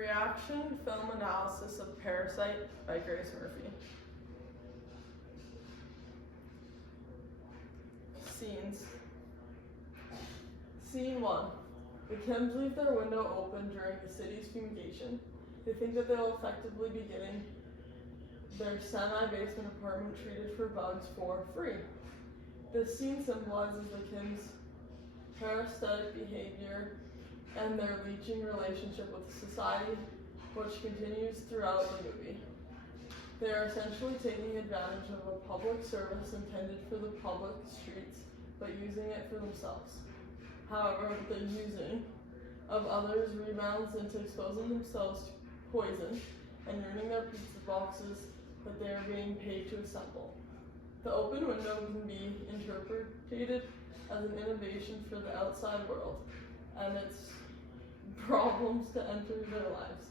Reaction Film Analysis of Parasite by Grace Murphy. Scenes. Scene 1. The Kims leave their window open during the city's fumigation. They think that they'll effectively be getting their semi-basement apartment treated for bugs for free. This scene symbolizes the Kims' parasitic behavior and their leeching relationship with society, which continues throughout the movie. They are essentially taking advantage of a public service intended for the public streets, but using it for themselves. However, the using of others rebounds into exposing themselves to poison and ruining their pizza boxes that they are being paid to assemble. The open window can be interpreted as an innovation for the outside world and its problems to enter their lives.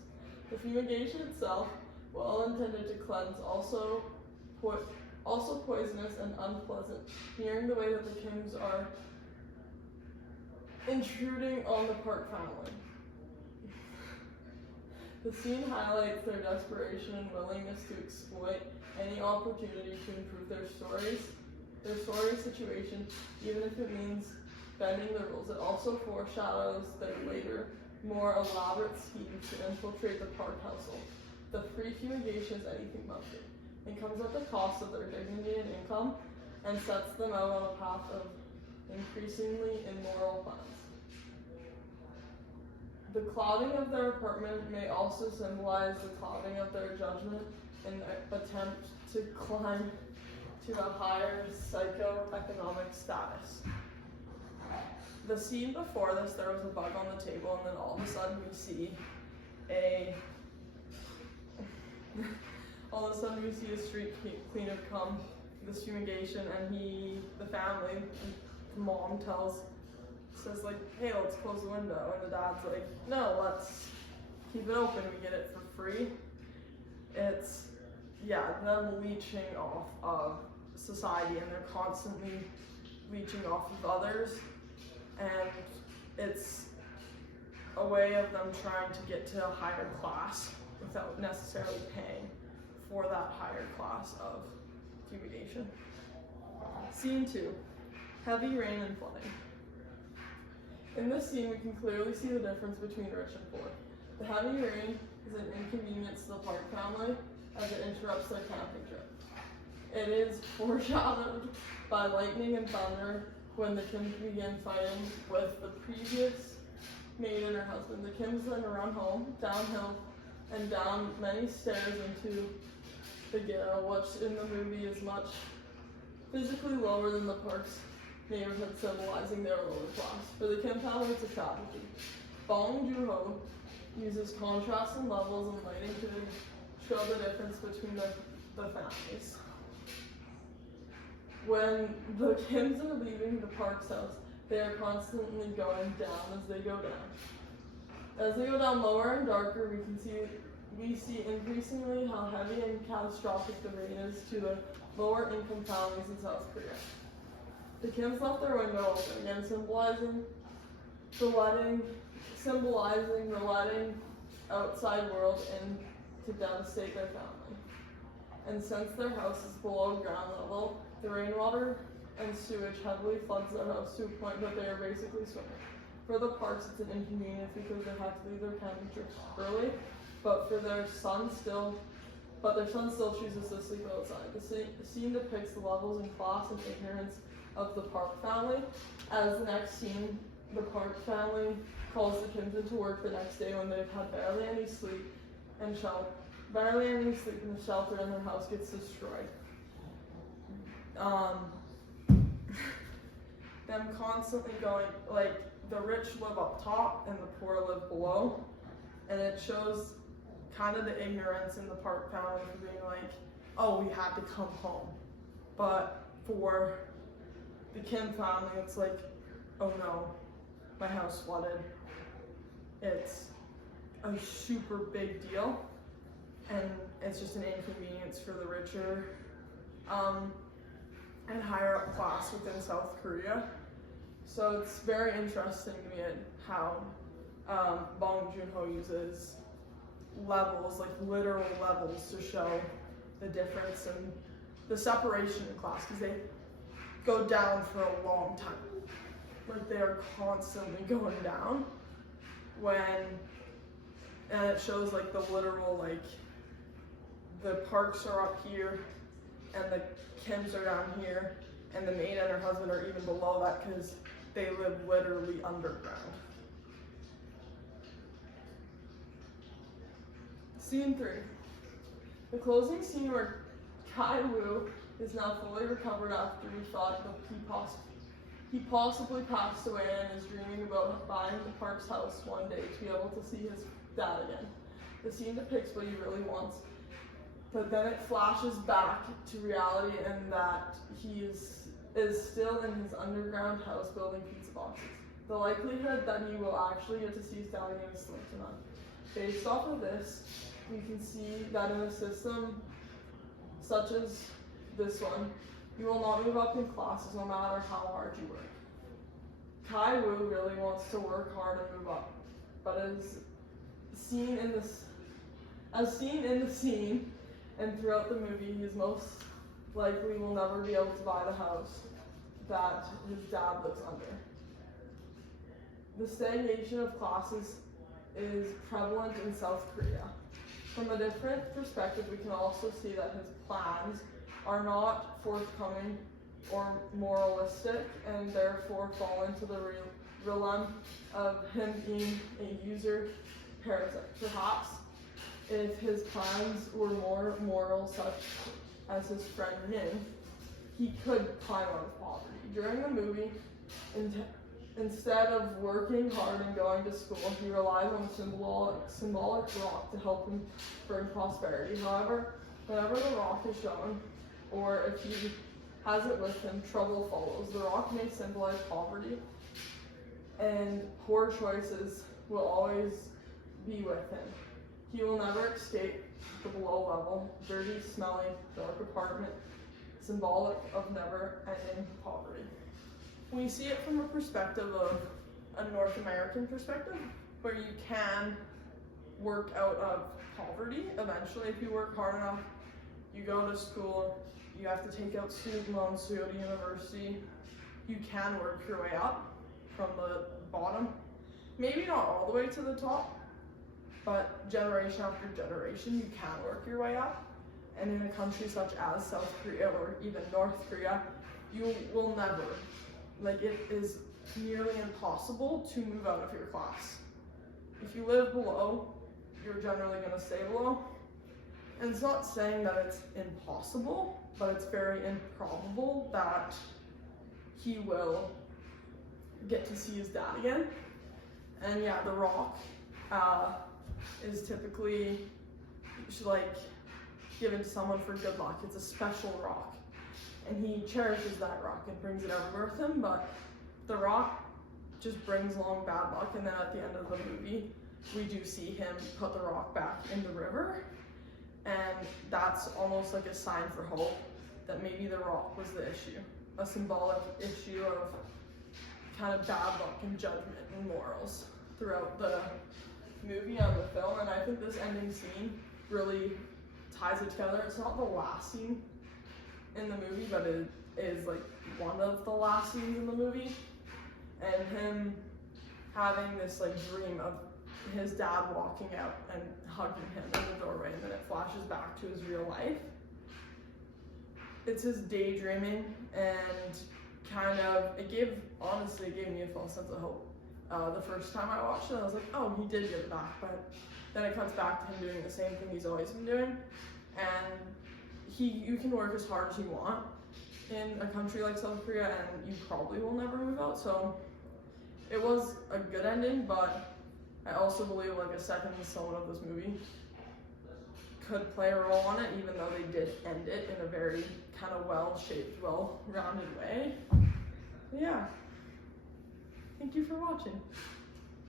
The fumigation itself, well intended to cleanse, also poisonous and unpleasant, mirroring the way that the Kims are intruding on the Park family. The scene highlights their desperation and willingness to exploit any opportunity to improve their story situation, even if it means bending the rules. It also foreshadows their later, more elaborate schemes to infiltrate the Park household. The free fumigation is anything but free, and comes at the cost of their dignity and income, and sets them out on a path of increasingly immoral plans. The clouding of their apartment may also symbolize the clouding of their judgment in an attempt to climb to a higher socioeconomic status. The scene before this, there was a bug on the table, and then all of a sudden we see a street cleaner come to this fumigation, and the family, the mom says like, hey, let's close the window, and the dad's like, no, let's keep it open, we get it for free. It's, them leeching off of society, and they're constantly leeching off of others, and it's a way of them trying to get to a higher class without necessarily paying for that higher class of fumigation. Scene 2, heavy rain and flooding. In this scene, we can clearly see the difference between rich and poor. The heavy rain is an inconvenience to the Park family as it interrupts their camping trip. It is foreshadowed by lightning and thunder when the Kims begin fighting with the previous maid and her husband. The Kims then run home, downhill, and down many stairs into the ghetto, which in the movie is much physically lower than the Park's neighborhood, symbolizing their lower class. For the Kim family, it's a tragedy. Bong Joon-ho uses contrast and levels and lighting to show the difference between the families. When the Kims are leaving the Park's house, they are constantly going down as they go down. As they go down lower and darker, we see increasingly how heavy and catastrophic the rain is to the lower income families in South Korea. The Kims left their window open, again symbolizing the letting outside world in to devastate their family. And since their house is below ground level, the rainwater and sewage heavily floods their house to a point that they are basically swimming. For the Parks, it's an inconvenience because they have to leave their camping trips early, but their son still chooses to sleep outside. The scene depicts the levels in class and ignorance of the Park family. As the next scene, the Park family calls the Kims into work the next day when they've had barely any sleep and the shelter and their house gets destroyed. Them constantly going, like, the rich live up top and the poor live below, and it shows kind of the ignorance in the Park family for being like, oh, we had to come home. But for the Kim family, it's like, oh no, my house flooded. It's a super big deal, and it's just an inconvenience for the richer and higher up class within South Korea. So it's very interesting to me at how Bong Joon-ho uses levels, like literal levels, to show the difference and the separation in class, because they go down for a long time. Like they are constantly going down and it shows like the literal, like the Parks are up here and the Kims are down here and the maid and her husband are even below that because they live literally underground. Scene 3. The closing scene where Kai Wu is now fully recovered after we thought that he possibly passed away and is dreaming about buying the Park's house one day to be able to see his dad again. The scene depicts what he really wants, but then it flashes back to reality and that he is still in his underground house building pizza boxes. The likelihood that he will actually get to see his dad again is slim to none. Based off of this, we can see that in a system such as this one, you will not move up in classes no matter how hard you work. Kai Wu really wants to work hard and move up, but as seen in the scene and throughout the movie, he is most likely will never be able to buy the house that his dad lives under. The stagnation of classes is prevalent in South Korea. From a different perspective, we can also see that his plans are not forthcoming or moralistic and therefore fall into the realm of him being a user parasite. Perhaps if his plans were more moral, such as his friend Nin, he could climb out of poverty. During the movie, instead of working hard and going to school, he relies on a symbolic rock to help him bring prosperity. However, whenever the rock is shown, or if he has it with him, trouble follows. The rock may symbolize poverty, and poor choices will always be with him. He will never escape the below level, dirty, smelly, dark apartment, symbolic of never-ending poverty. We see it from a perspective of a North American perspective, where you can work out of poverty eventually if you work hard enough. You go to school, you have to take out student loans to go to university. You can work your way up from the bottom. Maybe not all the way to the top, but generation after generation, you can work your way up. And in a country such as South Korea or even North Korea, you will never, like it is nearly impossible to move out of your class. If you live below, you're generally going to stay below. And it's not saying that it's impossible, but it's very improbable that he will get to see his dad again. And yeah, the rock is typically like given to someone for good luck. It's a special rock, and he cherishes that rock and brings it everywhere with him. But the rock just brings along bad luck, and then at the end of the movie, we do see him put the rock back in the river, and that's almost like a sign for hope that maybe the rock was the issue, a symbolic issue of kind of bad luck and judgment and morals throughout the movie and the film. And I think this ending scene really ties it together. It's not the last scene in the movie, but it is like one of the last scenes in the movie, and him having this like dream of his dad walking out and hugging him in the doorway, and then it flashes back to his real life. It's his daydreaming, and kind of, it gave me a false sense of hope. The first time I watched it, I was like, oh, he did get it back, but then it cuts back to him doing the same thing he's always been doing, and you can work as hard as you want in a country like South Korea, and you probably will never move out. So it was a good ending, but I also believe like a second installment of this movie could play a role on it, even though they did end it in a very kind of well-shaped, well-rounded way. But yeah, thank you for watching.